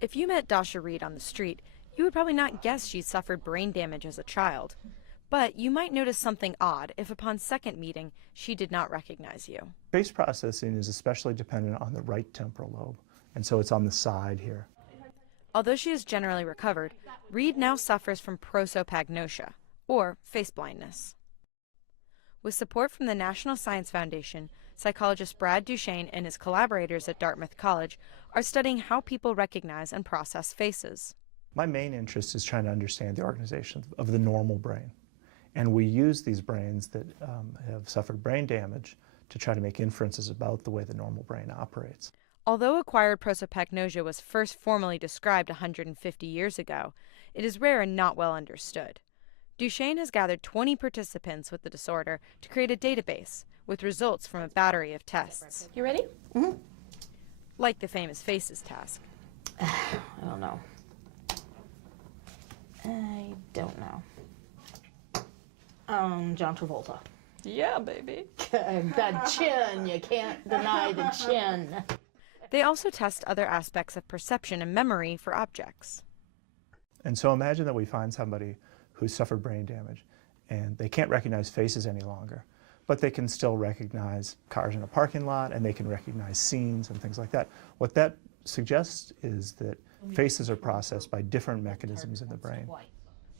If you met Dasha Reed on the street, you would probably not guess she suffered brain damage as a child. But you might notice something odd if upon second meeting she did not recognize you. Face processing is especially dependent on the right temporal lobe, and so it's on the side here. Although she is generally recovered, Reed now suffers from prosopagnosia, or face blindness. With support from the National Science Foundation, psychologist Brad Duchesne and his collaborators at Dartmouth College are studying how people recognize and process faces. My main interest is trying to understand the organization of the normal brain. And we use these brains that have suffered brain damage to try to make inferences about the way the normal brain operates. Although acquired prosopagnosia was first formally described 150 years ago, it is rare and not well understood. Duchesne has gathered 20 participants with the disorder to create a database with results from a battery of tests. You ready? Like the famous faces task. I don't know. John Travolta. Yeah, baby. That chin, you can't deny the chin. They also test other aspects of perception and memory for objects. And so imagine that we find somebody who's suffered brain damage and they can't recognize faces any longer, but they can still recognize cars in a parking lot and they can recognize scenes and things like that. What that suggests is that faces are processed by different mechanisms in the brain.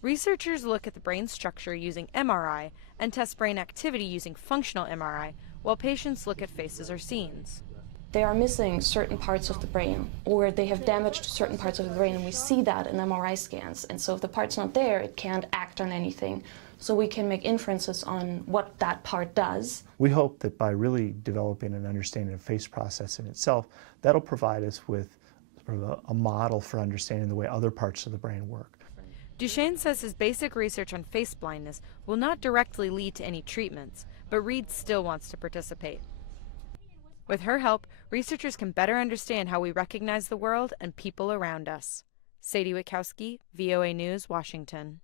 Researchers look at the brain structure using MRI and test brain activity using functional MRI, while patients look at faces or scenes. They are missing certain parts of the brain, or they have damaged certain parts of the brain, and we see that in MRI scans. And so if the part's not there, it can't act on anything. So we can make inferences on what that part does. We hope that by really developing an understanding of face processing itself, that'll provide us with sort of a model for understanding the way other parts of the brain work. Duchesne says his basic research on face blindness will not directly lead to any treatments, but Reed still wants to participate. With her help, researchers can better understand how we recognize the world and people around us. Sadie Witkowski, VOA News, Washington.